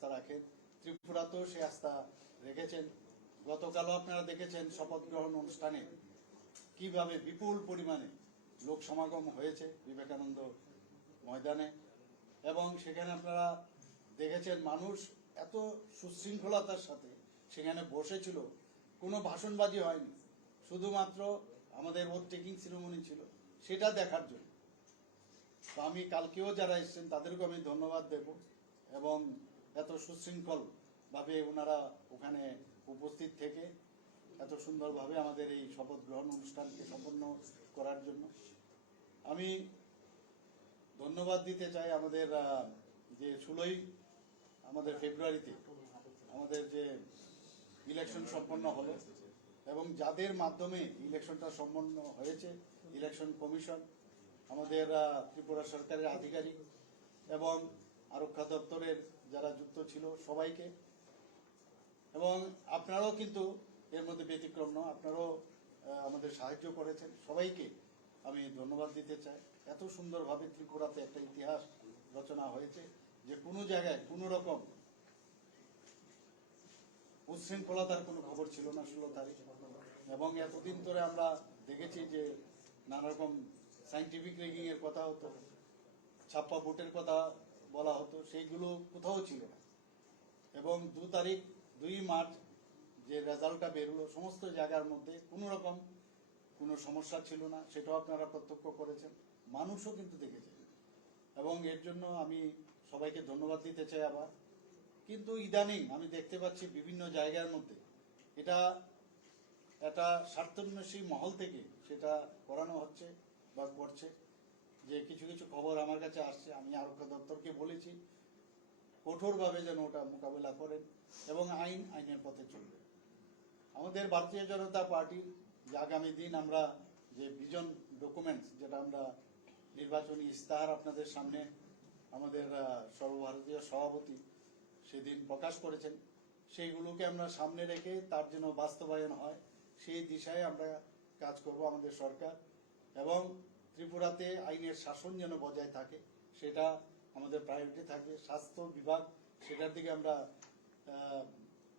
আস্থা রাখেন, ত্রিপুরাতেও সে আস্থা রেখেছেন। গতকালও আপনারা দেখেছেন শপথ গ্রহণ অনুষ্ঠানে কিভাবে বিপুল পরিমাণে লোক সমাগম হয়েছে বিবেকানন্দ ময়দানে, এবং সেখানে আপনারা দেখেছেন মানুষ এত সুশৃঙ্খলতার সাথে সেখানে বসেছিল, কোনো ভাষণবাজি হয়নি, শুধুমাত্র আমাদের ওথ টেকিং সেরেমনি ছিল, সেটা দেখার জন্য। তো আমি কালকেও যারা এসছেন তাদেরকে আমি ধন্যবাদ দেব, এবং এত সুশৃঙ্খলভাবে ওনারা ওখানে উপস্থিত থেকে এত সুন্দরভাবে আমাদের এই শপথ গ্রহণ অনুষ্ঠানকে সম্পন্ন করার জন্য আমি ধন্যবাদ দিতে চাই। আমাদের যে 16ই আমাদের ফেব্রুয়ারিতে আমাদের যে ইলেকশন সম্পন্ন হলো এবং যাদের মাধ্যমে ইলেকশনটা সম্পন্ন হয়েছে, ইলেকশন কমিশন, আমাদের ত্রিপুরা সরকারের আধিকারিক এবং আরক্ষা দপ্তরের যারা যুক্ত ছিল সবাইকে, এবং আপনারাও কিন্তু এর মধ্যে ব্যতিক্রম নয়, আপনারাও আমাদের সাহায্য করেছেন, সবাইকে আমি ধন্যবাদ দিতে চাই। এত সুন্দরভাবে ত্রিপুরাতে একটা ইতিহাস রচনা হয়েছে যে কোনো জায়গায় কোনো রকম উচ্ছৃঙ্খলতার কোনো খবর ছিল না 16 তারিখ। এবং এতদিন ধরে আমরা দেখেছি যে নানা রকম সাইন্টিফিক রেগিং এর কথা হতো, ছাপ্পা ভোটের কথা বলা হতো, সেইগুলো কোথাও ছিল না। এবং 2 মার্চ যে রেজাল্টটা বেরোলো, সমস্ত জায়গার মধ্যে কোনো রকম কোনো সমস্যা ছিল না, সেটাও আপনারা প্রত্যক্ষ করেছেন, মানুষও কিন্তু দেখেছে, এবং এর জন্য আমি সবাইকে ধন্যবাদ দিতে চাই আবার। কিন্তু ইদানিং আমি দেখতে পাচ্ছি বিভিন্ন জায়গার মধ্যে এটা একটা স্বার্থান্বেষী মহল থেকে সেটা করানো হচ্ছে বা করছে, যে কিছু কিছু খবর আমার কাছে আসছে। আমি আরক্ষা দপ্তরকে বলেছি কঠোরভাবে যেন ওটা মোকাবেলা করেন এবং আইনের পথে চলবে। আমাদের ভারতীয় জনতা পার্টির যে আগামী দিন আমরা যে ভিজন ডকুমেন্টস, যেটা আমরা নির্বাচনী ইস্তাহার আপনাদের সামনে আমাদের সর্বভারতীয় সভাপতি সেদিন প্রকাশ করেছেন, সেইগুলোকে আমরা সামনে রেখে তার যেন বাস্তবায়ন হয় সেই দিশায় আমরা কাজ করব আমাদের সরকার, এবং ত্রিপুরাতে আইনের শাসন যেন বজায় থাকে সেটা আমাদের প্রায়োরিটি থাকবে। স্বাস্থ্য বিভাগ, সেটার দিকে আমরা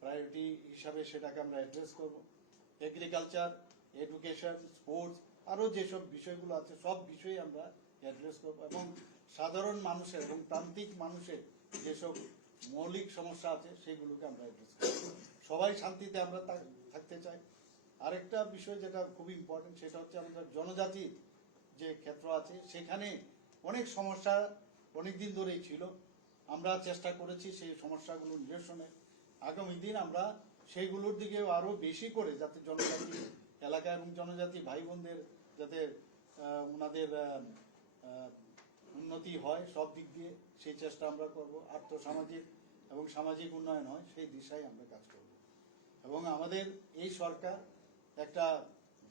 প্রায়োরিটি হিসাবে সেটাকে আমরা অ্যাড্রেস করব। এগ্রিকালচার, এডুকেশন, স্পোর্টস, আরও যেসব বিষয়গুলো আছে সব বিষয়ে আমরা অ্যাড্রেস করব, এবং সাধারণ মানুষের এবং প্রান্তিক মানুষের যেসব মৌলিক সমস্যা আছে সেগুলোকে আমরা অ্যাড্রেস করব। সবাই শান্তিতে আমরা থাকতে চাই। আরেকটা বিষয় যেটা খুব ইম্পর্টেন্ট, সেটা হচ্ছে আমাদের জনজাতির যে ক্ষেত্র আছে সেখানে অনেক সমস্যা অনেকদিন ধরেই ছিল, আমরা চেষ্টা করেছি সেই সমস্যাগুলো নিরসনে। আগামী দিন আমরা সেইগুলোর দিকে আরো বেশি করে যাতে জনজাতি এলাকা এবং জনজাতি ভাই বোনদের যাতে ওনাদের উন্নতি হয় সব দিক দিয়ে, সেই চেষ্টা আমরা করব। আর্থসামাজিক এবং সামাজিক উন্নয়ন হয় সেই দিশায় আমরা কাজ করব। এবং আমাদের এই সরকার একটা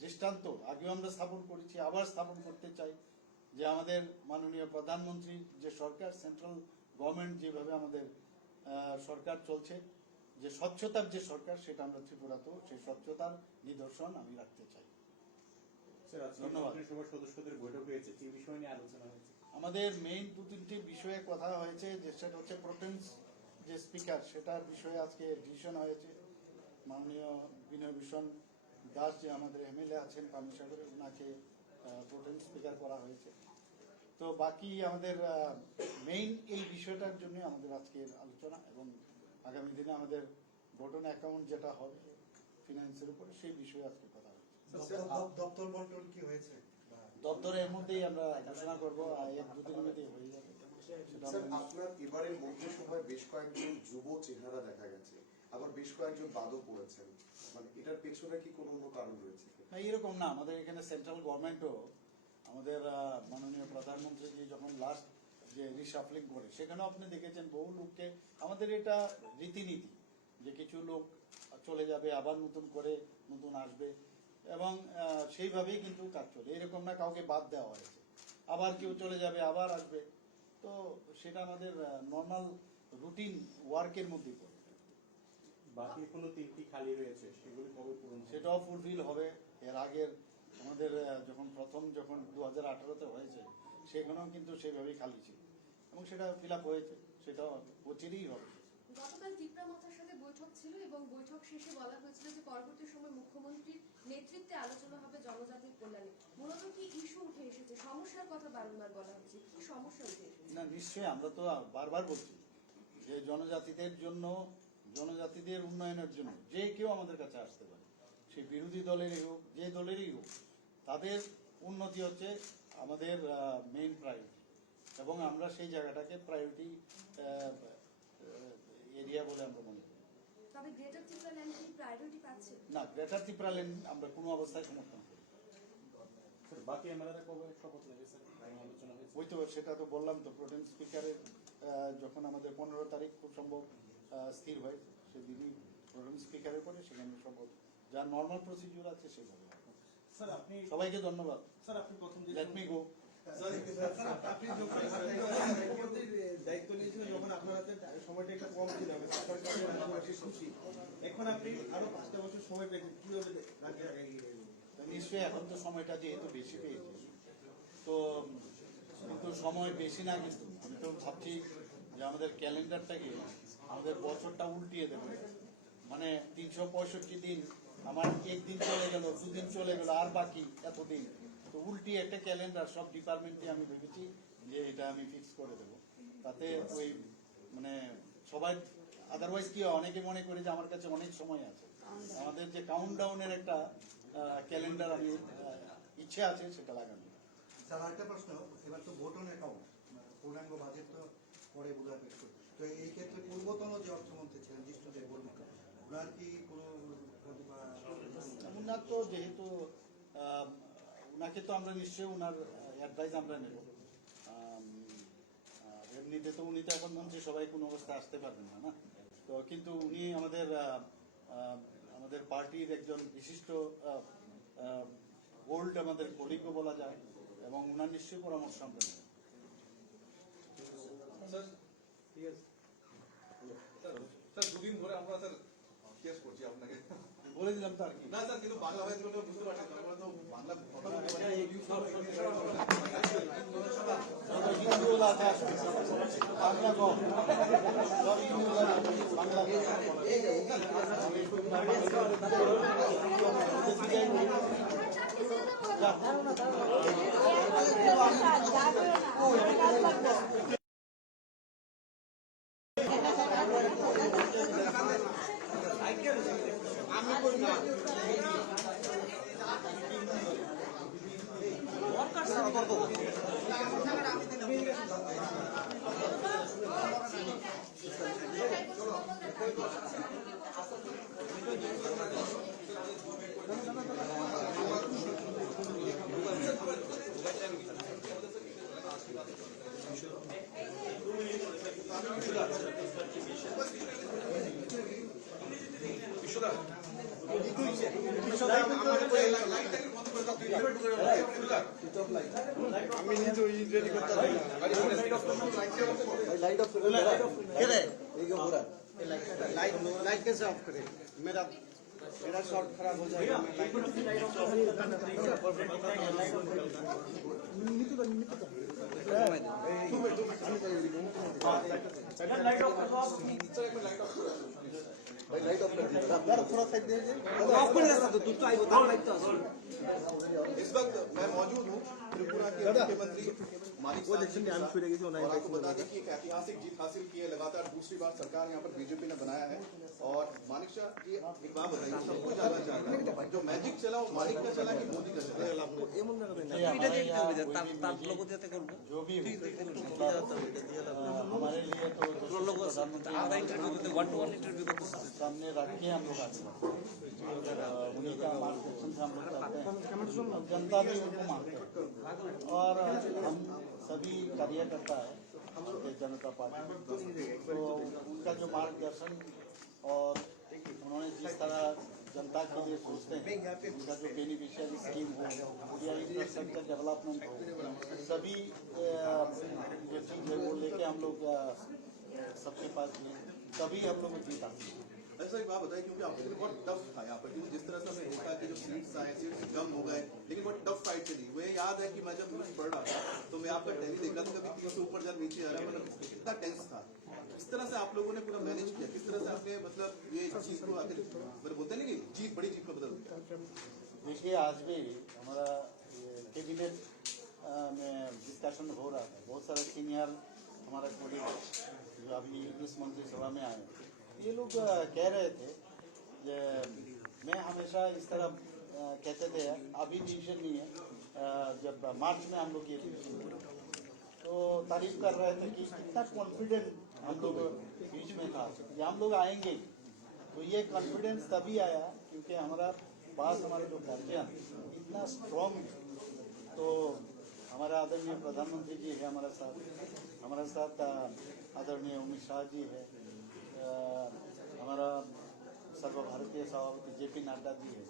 দৃষ্টান্ত আগেও আমরা স্থাপন করেছি, আবার স্থাপন করতে চাই, যে আমাদের মাননীয় প্রধানমন্ত্রীর যে সরকার, সেন্ট্রাল গভর্নমেন্ট যেভাবে আমাদের সরকার চলছে, যে স্বচ্ছতার যে সরকার, সেটা আমরা ত্রিপুরাতেও সেই স্বচ্ছতার নিদর্শন আমি রাখতে চাই। ধন্যবাদ। সদস্যদের বৈঠক হয়েছে, কি বিষয় নিয়ে আলোচনা হয়েছে? আমাদের মেইন 2-3টি বিষয়ে কথা হয়েছে, যে সেটা হচ্ছে প্রোটেন্স যে স্পিকার, সেটার বিষয়ে আজকে ডিসিশন হয়েছে। মাননীয় বিনয় ভূষণ দাস যে আমাদের এমএলএ আছেন পানিসাগরে, ওনাকে প্রোটেন্স স্পিকার করা হয়েছে। তো বাকি আমাদের মেইন এই বিষয়টার জন্য আমাদের আজকের আলোচনা, এবং আগামী দিনে আমাদের ভোটন অ্যাকাউন্ট যেটা হবে ফিনান্সের উপরে, সেই বিষয়ে আজকে কথা হয়েছে। দপ্তর বন্টন কি হয়েছে? দপ্তরের মধ্যেই আমরা ঘোষণা করবো, 1-2 দিনের মধ্যেই হয়ে যাবে। আপনার এবারের মন্ত্রিসভায় বেশ কয়েকজন যুব চেহারা দেখা গেছে, আবার বেশ কয়েকজন বাদও পড়েছেন, মানে এটার পেছনে কি কোনো অন্য কারণ রয়েছে? না, এরকম না। আমাদের এখানে সেন্ট্রাল গভর্নমেন্টও আমাদের মাননীয় প্রধানমন্ত্রী যখন লাস্ট যে রিসাফলিং করে, সেখানেও আপনি দেখেছেন বহু লোককে, আমাদের এটা রীতিনীতি যে কিছু লোক চলে যাবে আবার নতুন করে নতুন আসবে, এবং সেইভাবেই কিন্তু কাজ চলে। এরকম না কাউকে বাদ দেওয়া হয়েছে, আবার কেউ চলে যাবে আবার আসবে, তো সেটা আমাদের নর্মাল রুটিন ওয়ার্কের মধ্যেই পড়ে। বাকি কোনো 3টি খালি রয়েছে, সেগুলো কবে পূরণ? সেটাও ফুলফিল হবে। এর আগের আমাদের যখন 2018-তে হয়েছে, সেখানেও কিন্তু সেভাবেই খালি ছিল, এবং সেটা ফিল আপ হয়েছে, সেটাও অচিরেই হবে। গতকাল তিপ্রা মাথার সাথে বৈঠক ছিল এবং বৈঠক শেষে বলা হয়েছিল যে পরবর্তী সময় মুখ্যমন্ত্রীর নেতৃত্বে আলোচনা হবে জনজাতির কল্যাণে। মূলত কি ইস্যু উঠে এসেছে? সমস্যার কথা বারংবার বলা হচ্ছে, কি সমস্যা উঠে এসেছে? না, নিশ্চয়ই আমরা তো বারবার বলছি যে জনজাতিদের জন্য, জনজাতিদের উন্নয়নের জন্য যে কেউ আমাদের কাছে আসতে পারে, সে বিরোধী দলেরই হোক, যে দলেরই হোক, তাদের উন্নতি হচ্ছে আমাদের মেইন প্রায়োরিটি, এবং আমরা সেই জায়গাটাকে প্রায়োরিটি এরিয়া বলে আমরা মনে করি। তবে গ্রেটার ত্রিপুরা ল্যান্ড কি প্রায়োরিটি পাচ্ছে? না, গ্রেটার ত্রিপুরা ল্যান্ড আমরা কোনো অবস্থায় সমর্থন করি। স্যার, বাকি এমএলএরা কবে শপথ নেবে স্যার? কোনো আলোচনা হয়েছে? ওই তো সেটা তো বললাম তো, প্রোটেম স্পিকারের যখন আমাদের 15 তারিখ খুব সম্ভব স্থির হয়, সেদিনই প্রোটেম স্পিকারের পরে সেখানে সম্ভব যা নর্মাল প্রসিডিউর আছে সেভাবে হবে। স্যার আপনি সবাইকে ধন্যবাদ। স্যার আপনি প্রথম যে লেট মি গো। আপনি যখন মুখ্যমন্ত্রীর দায়িত্ব নিয়েছিলেন, যখন আপনার হাতে সময়টা একটু কম ছিল, সরকারের খুশি, এখন আপনি আরো 5টা বছর সময় পেয়েছেন, কিভাবে রাজ্যে এগিয়ে নেবেন? নিশ্চয়ই এখন তো সময়টা যেহেতু বেশি পেয়েছি, তো কিন্তু সময় বেশি না, কিন্তু আমি তো ভাবছি যে আমাদের ক্যালেন্ডারটাকে, আমাদের বছরটা উল্টিয়ে দেবে। মানে 365 দিন, আমার একদিন চলে গেল, দুদিন চলে গেল, আর বাকি এতদিন, তো উল্টি একটা ক্যালেন্ডার সব ডিপার্টমেন্টে আমি ভেবেছি যে এটা আমি ফিক্স করে দেবো, তাতে ওই মানে সবাই, আদারওয়াইজ কি হয়, অনেকে মনে করে যে আমার কাছে অনেক সময় আছে। আমাদের যে কাউন্টডাউনের একটা ক্যালেন্ডার আমি ইচ্ছে আছে সেটা লাগানো। স্যার আরেকটা প্রশ্ন, এবার তো ভোট অন অ্যাকাউন্ট, পূর্ণাঙ্গ বাজেট তো পরে বোধহয় পেশ করবে, তো এই ক্ষেত্রে পূর্বতন যে অর্থমন্ত্রী ছিলেন জিষ্ণুদেব বর্মা, ওনার কি কোনো ওনার তো যেহেতু ওনাকে তো আমরা নিশ্চয়ই ওনার অ্যাডভাইস আমরা নেব। এমনিতে তো উনি তো এখন মন্ত্রী, সবাই কোনো অবস্থায় আসতে পারবেন না, না তো, কিন্তু উনি আমাদের আমাদের পার্টির একজন বিশিষ্ট ওল্ড আমাদের কলিগও বলা যায়, এবং ওনার নিশ্চয়ই পরামর্শ আমরা নেব। স্যার ঠিক আছে স্যার, দুদিন ধরে আমরা স্যার কেস করছি আপনাকে। বলে দিলাম তো আর কি। না স্যার, কিন্তু বাংলা হয়ে গেলে বুঝতে পারছেন তো, আমরা তো বাংলা কথা বলতে পারি না। হিন্দুগুলো আছে, আসবে বাংলা কম, সব হিন্দুগুলো বাংলা আমি নিজে ওই রেডি করতে পারি लाइट कैसे ऑफ करें? मेरा शॉट खराब हो जाएगा। इस वक्त मैं मौजूद हूँ त्रिपुरा के मुख्यमंत्री मानिक साह जी के साथ। और आपको बता दें कि एक ऐतिहासिक जीत हासिल की है, लगातार दूसरी बार सरकार यहाँ पर बीजेपी ने बनाया है। और मानिक शाह जी, एक बात बताइए, सबको जानना चाहता हूँ, जो मैजिक चला वो मानिक का चला कि मोदी का चला? जो भी हमारे लिए तो सामने रख के हम लोग आते हैं, उन्हीं का मार्गदर्शन से हम लोग करते हैं, जनता भी उनको मानते हैं, और हम सभी कार्यकर्ता है भारतीय जनता पार्टी, तो उनका जो मार्गदर्शन और उन्होंने जिस तरह जनता के लिए सोचते हैं, उनका जो बेनिफिशियरी स्कीम हो या इंफ्रास्ट्रक्चर डेवलपमेंट हो, सभी जो चीज़ है वो लेके हम लोग सबके पास में, तभी हम लोग जीत आते हैं। ऐसा एक बात बताइए, क्योंकि आपको बहुत टफ था यहाँ पर, क्योंकि जिस तरह से हमें देखा कि जो सीट्स आए, सीट्स कम हो गए, लेकिन बहुत टफ फाइट चली। मुझे याद है कि मैं जब न्यूज पढ़ रहा था तो मैं आपका टैली देख रहा था, कभी 300 ऊपर जब नीचे आ रहा, मतलब कितना टेंस था। किस तरह से आप लोगों ने पूरा मैनेज किया, किस तरह से आपने मतलब ये चीज को आखिर मतलब बोलते हैं ना कि जीत बड़ी जीत में बदल दिया? देखिए आज भी हमारा कैबिनेट में डिस्कशन हो रहा था, बहुत सारे सीनियर हमारा कोलीग जो अभी इस मंत्रिसभा में आए, ये लोग कह रहे थे कि मैं हमेशा इस तरह कहते थे अभी डिसीजन नहीं है, जब मार्च में हम लोग ये डिसीजन तो तारीफ कर रहे थे कि कितना कॉन्फिडेंट हम लोग बीच में था कि हम लोग आएंगे। तो ये कॉन्फिडेंस तभी आया क्योंकि हमारा पास हमारा जो गार्जियन इतना स्ट्रॉन्ग है। तो हमारा आदरणीय प्रधानमंत्री जी है हमारे साथ आदरणीय अमित शाह जी है, हमारा सर्वभारतीय सभापति जेपी नड्डा जी है।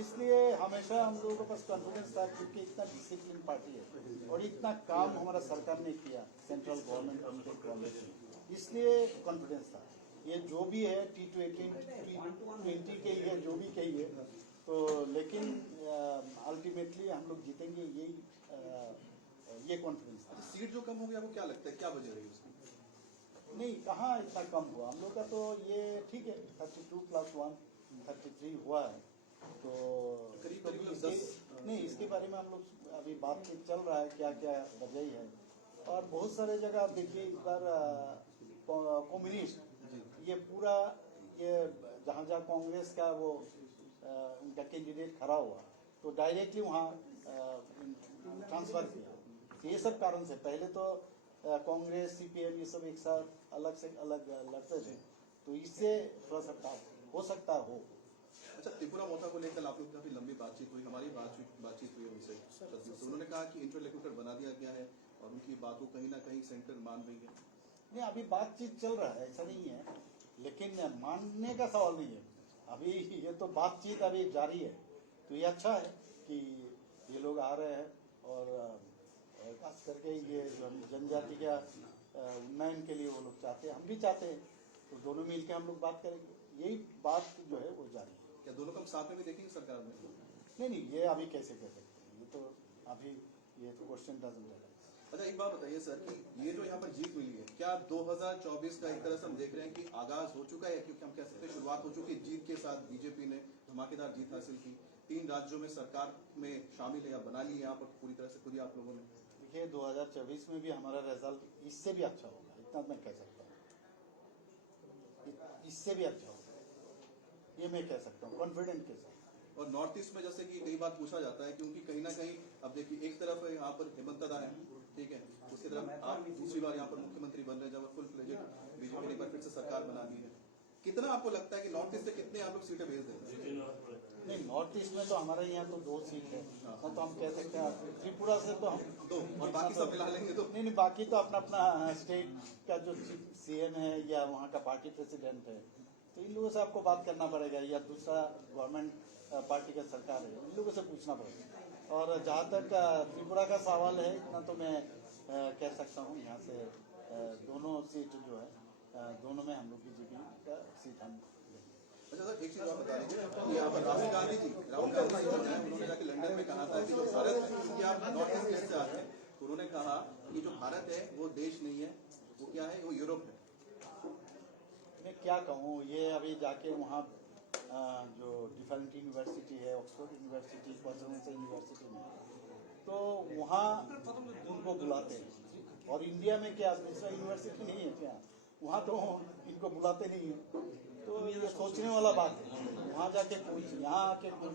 इसलिए हमेशा हम लोगों के पास कॉन्फिडेंस था क्योंकि इतना डिसिप्लिन पार्टी है और इतना काम हमारा सरकार ने किया, सेंट्रल गवर्नमेंट और स्टेट गवर्नमेंट ने, इसलिए कॉन्फिडेंस था। ये जो भी है T20 के ही है, जो भी कही है तो, लेकिन अल्टीमेटली हम लोग जीतेंगे, यही ये कॉन्फिडेंस था। सीट जो कम हो गया, आपको क्या लगता है क्या वजह रही उसकी? नहीं, कहाँ इतना कम हुआ हम लोग का, तो ये ठीक है 32+1 33 हुआ है। तो करीब कभी करीब इसके 10 नहीं, इसके बारे में हम लोग अभी बातचीत चल रहा है क्या क्या वजह है। और बहुत सारे जगह आप देखिए इस बार कम्युनिस्ट ये पूरा ये जहाँ जहाँ कांग्रेस का वो उनका कैंडिडेट खड़ा हुआ तो डायरेक्टली वहाँ ट्रांसफर किया। तो ये सब कारण से पहले तो कांग्रेस CPM ये सब एक साथ अलग से अलग लड़ते थे, तो इससे थोड़ा सा हो सकता हो। अच्छा, त्रिपुरा मोर्चा को लेकर आप लोग काफी लंबी बातचीत हुई, हमारी बातचीत हुई उनसे, तो उन्होंने कहा कि इंटरलोक्यूटर बना दिया गया है और उनकी बातों कहीं ना कहीं सेंटर मान रही है। नहीं, अभी बातचीत चल रहा है, ऐसा नहीं है, लेकिन मानने का सवाल नहीं है अभी, ये तो बातचीत अभी जारी है। तो ये अच्छा है कि ये लोग आ रहे हैं और खास करके ये जो जनजाति का उन्नयन के लिए वो लोग चाहते हैं, हम भी चाहते हैं, तो दोनों मिलकर हम लोग बात करेंगे, यही बात जो है वो जारी है। क्या दोनों को हम साथ में भी देखेंगे सरकार में? नहीं, ये अभी कैसे कह सकते हैं, ये तो अभी ये तो क्वेश्चन डजंट है। अच्छा, एक बात बताइए सर कि ये जो यहाँ पर जीत मिली है, क्या 2024 का एक तरह से हम देख रहे हैं कि आगाज हो चुका है, क्योंकि हम कह सकते हैं शुरुआत हो चुकी है जीत के साथ, बीजेपी ने धमाकेदार जीत हासिल की, 3 राज्यों में सरकार में शामिल है या बना ली है यहाँ पर पूरी तरह से खुद ही आप लोगों ने। देखिए 2024 में भी हमारा रिजल्ट इससे भी अच्छा होगा, इतना मैं कह सकता हूँ, इससे भी अच्छा होगा, ये मैं कह सकता हूँ कॉन्फिडेंट के साथ। और नॉर्थ ईस्ट में जैसे कि कई बार पूछा जाता है क्योंकि कहीं ना कहीं अब देखिए एक तरफ यहाँ पर हेमंत दादा है, ठीक है, उसकी तरफ आप दूसरी बार यहाँ पर मुख्यमंत्री बन रहे हैं जब फुल फ्लेजेड बीजेपी ने एक बार फिर से सरकार बना दी है, कितना आपको लगता है कि नॉर्थ ईस्ट से कितने आप लोग सीटें भेज देंगे? नहीं, नॉर्थ ईस्ट में तो हमारे यहाँ तो 2 सीट है, तो हम कह सकते हैं त्रिपुरा से तो हम 2 और बाकी सब मिला लेंगे तो नहीं, बाकी तो अपना अपना स्टेट का जो CM है या वहाँ का पार्टी प्रेसिडेंट है, तो इन लोगों से आपको बात करना पड़ेगा, या दूसरा गवर्नमेंट पार्टी का सरकार है, इन लोगों से पूछना पड़ेगा। और जहाँ तक त्रिपुरा का सवाल है, इतना तो मैं कह सकता हूँ यहाँ से दोनों सीट जो है दोनों में हम लोग BJP का सीट हम लेंगे। अच्छा सर, एक चीज आप बता दीजिए कि यहाँ पर राहुल गांधी जी उन्होंने जाके लंदन में कहा था कि जो भारत है, क्योंकि आप नॉर्थ ईस्ट स्टेट से आते हैं, तो उन्होंने कहा कि जो भारत है वो देश नहीं है, वो क्या है, वो यूरोप है। मैं क्या कहूँ, ये अभी जाके वहाँ जो डिफरेंट यूनिवर्सिटी है, ऑक्सफोर्ड यूनिवर्सिटी, क्वार्टरमेस्टर यूनिवर्सिटी में, तो वहाँ उनको बुलाते हैं, और इंडिया में क्या दूसरा यूनिवर्सिटी नहीं है क्या, वहाँ तो इनको बुलाते नहीं है। तो ये सोचने वाला बात है, वहाँ जाके पूछ, यहाँ आके पूछ,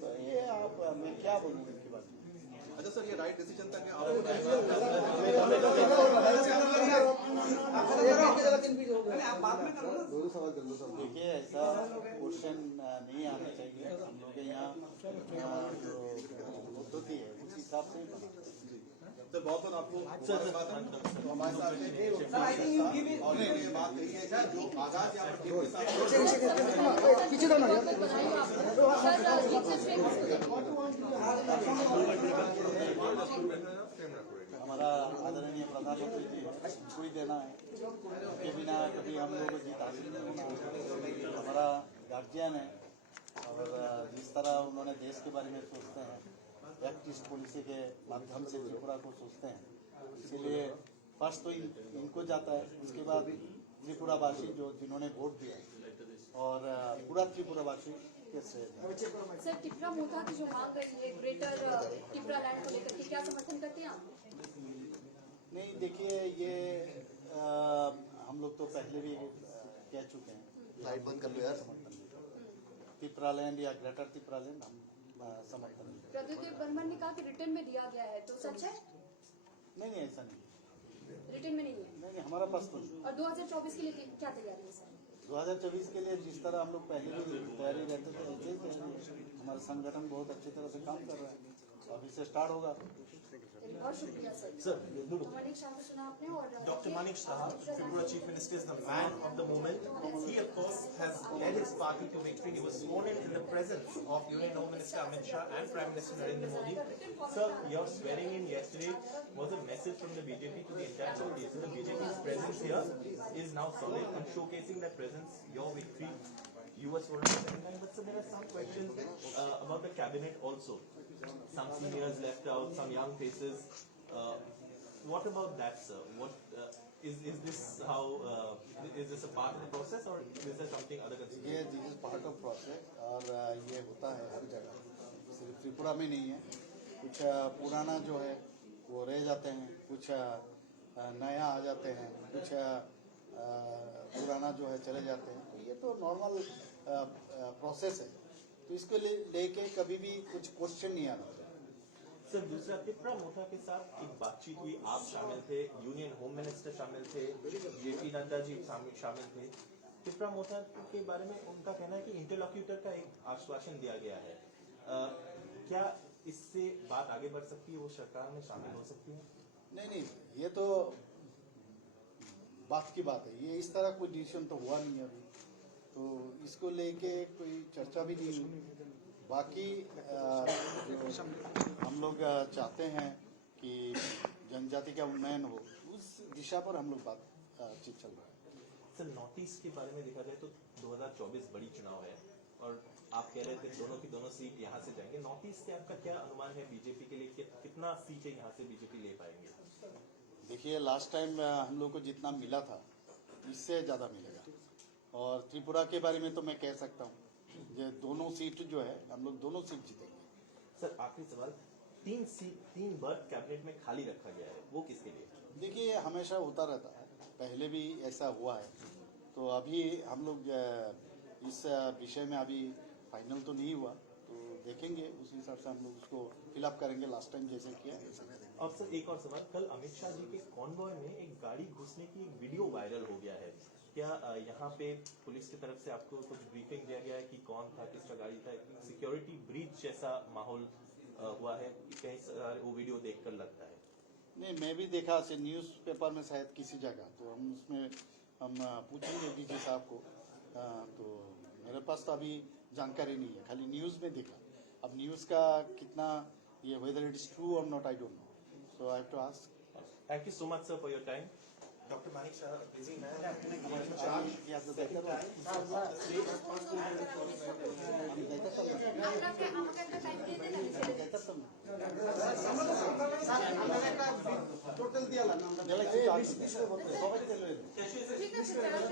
तो ये आप मैं क्या बोलूँ इनके बारे में। अच्छा सर, ये राइट डिसीजन था कि आप देखिए ऐसा क्वेश्चन नहीं आना चाहिए, हम लोग के यहाँ जो पद्धति है उस हिसाब से ही बना। सर बहुत बहुत आपको मुबारकबाद है। तो हमारे साथ में और ये बात कही है कि जो आगाज यहाँ पर टीम के साथ हमारा आदरणीय प्रधानमंत्री जी उनको ही देना है, उनके बिना कभी हम लोगों को जीत हासिल नहीं होना। हमारा गार्जियन है और जिस तरह उन्होंने देश के बारे में सोचते हैं, एक्टिस्ट पॉलिसी के माध्यम से त्रिपुरा को सोचते हैं, इसीलिए फर्स्ट तो इनको जाता है, उसके बाद त्रिपुरावासी जो जिन्होंने वोट दिया और पूरा त्रिपुरावासी के श्रेय है। सर, टिपरा मोथा की जो मांग रही है ग्रेटर टिपरा लैंड को लेकर के, क्या समर्थन करते हैं आप? नहीं, देखिए ये हम लोग तो पहले भी कह चुके हैं, लाइट बंद कर लो यार, समर्थन नहीं करते। तिपरालैंड या ग्रेटर तिपरालैंड हम समर्थन नहीं करते। प्रद्युत बर्मन ने कहा कि रिटर्न में दिया गया है, तो सच है? नहीं, ऐसा नहीं, रिटर्न में नहीं है। नहीं हमारा पास तो नहीं। और 2024 के लिए क्या तैयारी है सर? 2024 के लिए जिस तरह हम लोग पहले भी तैयारी रहते थे ऐसे ही तैयारी है। हमारा संगठन बहुत अच्छी तरह से काम कर रहा है, अभी से स्टार्ट होगा। बहुत शुक्रिया सर। मनिक शाह को सुना आपने। और Dr. Manik Shah, Tripura Chief Minister, is the man of the moment. He, of course, has led his party to victory. He was sworn in the presence of Union Home Minister Amit Shah and Prime Minister Narendra Modi. Sir, your swearing in yesterday was a message from the BJP to the entire country. So the BJP's presence here is now solid and showcasing that presence, your victory. You were sworn in the second time, but sir, there are some questions about the cabinet also. Some seniors left out, some young faces. What about that, sir? What is this how is this a part of the process or is there something other considered? ये this is part of process और ये होता है हर जगह, सिर्फ त्रिपुरा में नहीं है। कुछ पुराना जो है वो रह जाते हैं, कुछ नया आ जाते हैं, कुछ पुराना जो है चले जाते हैं। तो ये तो नॉर्मल प्रोसेस है, तो इसको लेके कभी भी कुछ क्वेश्चन नहीं आना। सर, दूसरा टिपरा मोथा के साथ एक बातचीत हुई, आप शामिल थे, यूनियन होम मिनिस्टर शामिल थे, जेपी नड्डा जी शामिल थे। टिपरा मोथा के बारे में उनका कहना है कि इंटरलॉक्यूटर का एक आश्वासन दिया गया है। क्या इससे बात आगे बढ़ सकती है, वो सरकार में शामिल हो सकती है? नहीं, ये तो बात की बात है, ये इस तरह कोई डिसीजन तो हुआ नहीं है अभी, तो इसको लेके कोई चर्चा भी नहीं हुई। बाकी हम लोग चाहते हैं कि जनजाति का उन्नयन हो, उस दिशा पर हम लोग बातचीत चल रहा है। सर, नॉर्थ ईस्ट के बारे में देखा जाए तो 2024 बड़ी चुनाव है और आप कह रहे थे दोनों की दोनों सीट यहाँ से जाएंगे। नॉर्थ ईस्ट से आपका क्या अनुमान है बीजेपी के लिए, कितना सीटें यहाँ से बीजेपी ले पाएंगे? देखिए, लास्ट टाइम हम लोग को जितना मिला था इससे ज़्यादा मिलेगा। और त्रिपुरा के बारे में तो मैं कह सकता हूँ ये दोनों सीट जो है हम लोग दोनों सीट जीतेंगे। सर, आखिरी सवाल, 3 बर्थ कैबिनेट में खाली रखा गया है, वो किसके लिए? देखिए, हमेशा होता रहता है, पहले भी ऐसा हुआ है, तो अभी हम लोग इस विषय में अभी फाइनल तो नहीं हुआ, तो देखेंगे उस हिसाब से हम लोग उसको फिलअप करेंगे, लास्ट टाइम जैसे किया ऐसा। और सर, एक और सवाल, कल अमित शाह जी के कॉन्वॉय में एक गाड़ी घुसने की एक वीडियो वायरल हो गया है। क्या यहाँ पे पुलिस की तरफ से आपको कुछ ब्रीफिंग दिया गया है कि कौन था, किसका गाड़ी था? सिक्योरिटी ब्रीच जैसा माहौल हुआ है, कहीं वो वीडियो देखकर लगता है। नहीं, मैं भी देखा न्यूज़पेपर में शायद किसी जगह, तो हम उसमें पूछेंगे डीजी साहब को। तो मेरे पास तो अभी जानकारी नहीं है, खाली न्यूज़ में देखा। अब न्यूज़ का कितना ये वेदर इट इज ट्रू और not I don't know, so I have to ask. Thank you so much sir for your time. Dr. Manik Shah, busy man. हम টোটাল দিয়ালাম আমরা সবাই চলে ঠিক আছে স্যার,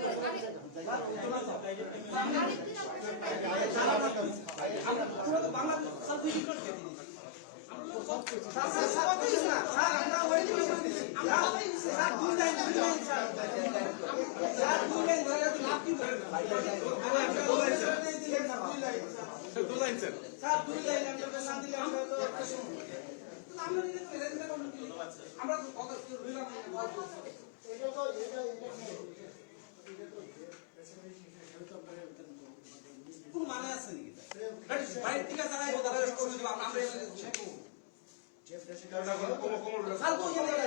মানে আছে নাকি বাইরে থেকে যারা